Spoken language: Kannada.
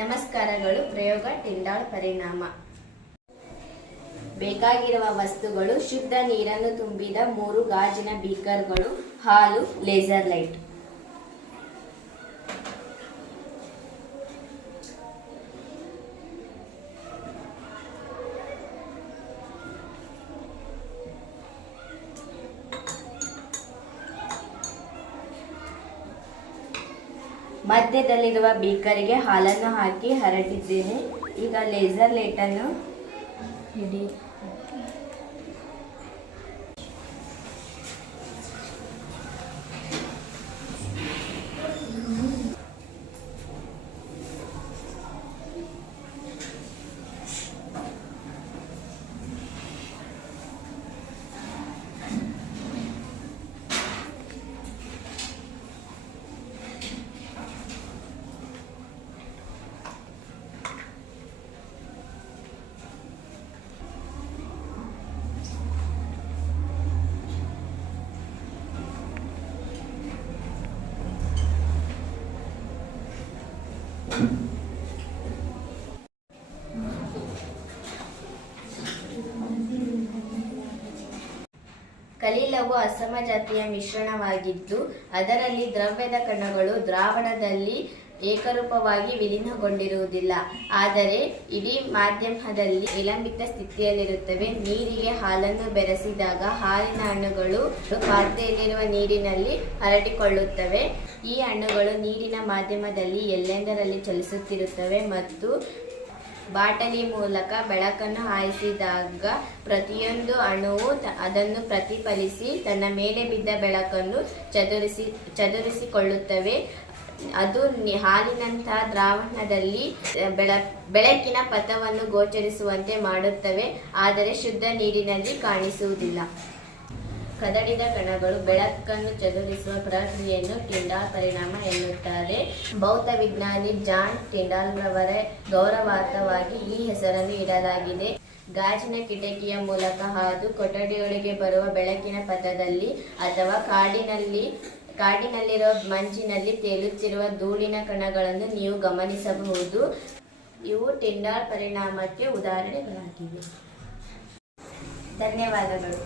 ನಮಸ್ಕಾರಗಳು. ಪ್ರಯೋಗ ಟಿಂಡಾಲ್ ಪರಿಣಾಮ. ಬೇಕಾಗಿರುವ ವಸ್ತುಗಳು: ಶುದ್ಧ ನೀರನ್ನು ತುಂಬಿದ 3 ಗಾಜಿನ ಬೀಕರ್ಗಳು, ಹಾಲು, ಲೇಸರ್ ಲೈಟ್. ಮಧ್ಯದಲ್ಲಿರುವ ಬೀಕರಿಗೆ ಹಾಲನ್ನು ಹಾಕಿ ಹರಡಿದ್ದೇನೆ. ಈಗ ಲೇಸರ್ ಲೈಟನ್ನು ಹಿಡಿ. ಕಲಿಲವು ಅಸಮಜಾತೀಯ ಮಿಶ್ರಣವಾಗಿದ್ದು, ಅದರಲ್ಲಿ ದ್ರವ್ಯದ ಕಣಗಳು ದ್ರಾವಣದಲ್ಲಿ ಏಕರೂಪವಾಗಿ ವಿಲೀನಗೊಂಡಿರುವುದಿಲ್ಲ, ಆದರೆ ಇಡೀ ಮಾಧ್ಯಮದಲ್ಲಿ ವಿಲಂಬಿತ ಸ್ಥಿತಿಯಲ್ಲಿರುತ್ತವೆ. ನೀರಿಗೆ ಹಾಲನ್ನು ಬೆರೆಸಿದಾಗ ಹಾಲಿನ ಅಣುಗಳು ಪಾತ್ರೆಯಲ್ಲಿರುವ ನೀರಿನಲ್ಲಿ ಹರಡಿಕೊಳ್ಳುತ್ತವೆ. ಈ ಅಣುಗಳು ನೀರಿನ ಮಾಧ್ಯಮದಲ್ಲಿ ಎಲ್ಲೆಂದರಲ್ಲಿ ಚಲಿಸುತ್ತಿರುತ್ತವೆ ಮತ್ತು ಬಾಟಲಿ ಮೂಲಕ ಬೆಳಕನ್ನು ಹಾಯಿಸಿದಾಗ ಪ್ರತಿಯೊಂದು ಅಣುವು ಅದನ್ನು ಪ್ರತಿಫಲಿಸಿ ತನ್ನ ಮೇಲೆ ಬಿದ್ದ ಬೆಳಕನ್ನು ಚದುರಿಸಿಕೊಳ್ಳುತ್ತವೆ. ಅದು ಹಾಲಿನಂತಹ ದ್ರಾವಣದಲ್ಲಿ ಬೆಳಕಿನ ಪಥವನ್ನು ಗೋಚರಿಸುವಂತೆ ಮಾಡುತ್ತವೆ, ಆದರೆ ಶುದ್ಧ ನೀರಿನಲ್ಲಿ ಕಾಣಿಸುವುದಿಲ್ಲ. ಕದಡಿದ ಕಣಗಳು ಬೆಳಕನ್ನು ಚದುರಿಸುವ ಪ್ರಕ್ರಿಯೆಯನ್ನು ಟಿಂಡಾಲ್ ಪರಿಣಾಮ ಎನ್ನುತ್ತಾರೆ. ಭೌತ ವಿಜ್ಞಾನಿ ಜಾನ್ ಟಿಂಡಾಲ್ ರವರ ಗೌರವಾರ್ಥವಾಗಿ ಈ ಹೆಸರನ್ನು ಇಡಲಾಗಿದೆ. ಗಾಜಿನ ಕಿಟಕಿಯ ಮೂಲಕ ಹಾದು ಕೊಠಡಿಯೊಳಗೆ ಬರುವ ಬೆಳಕಿನ ಪಥದಲ್ಲಿ ಅಥವಾ ಕಾಡಿನಲ್ಲಿರುವ ಮಂಜಿನಲ್ಲಿ ತೇಲುತ್ತಿರುವ ಧೂಳಿನ ಕಣಗಳನ್ನು ನೀವು ಗಮನಿಸಬಹುದು. ಇವು ಟಿಂಡಾಲ್ ಪರಿಣಾಮಕ್ಕೆ ಉದಾಹರಣೆಗಳಾಗಿವೆ. ಧನ್ಯವಾದಗಳು.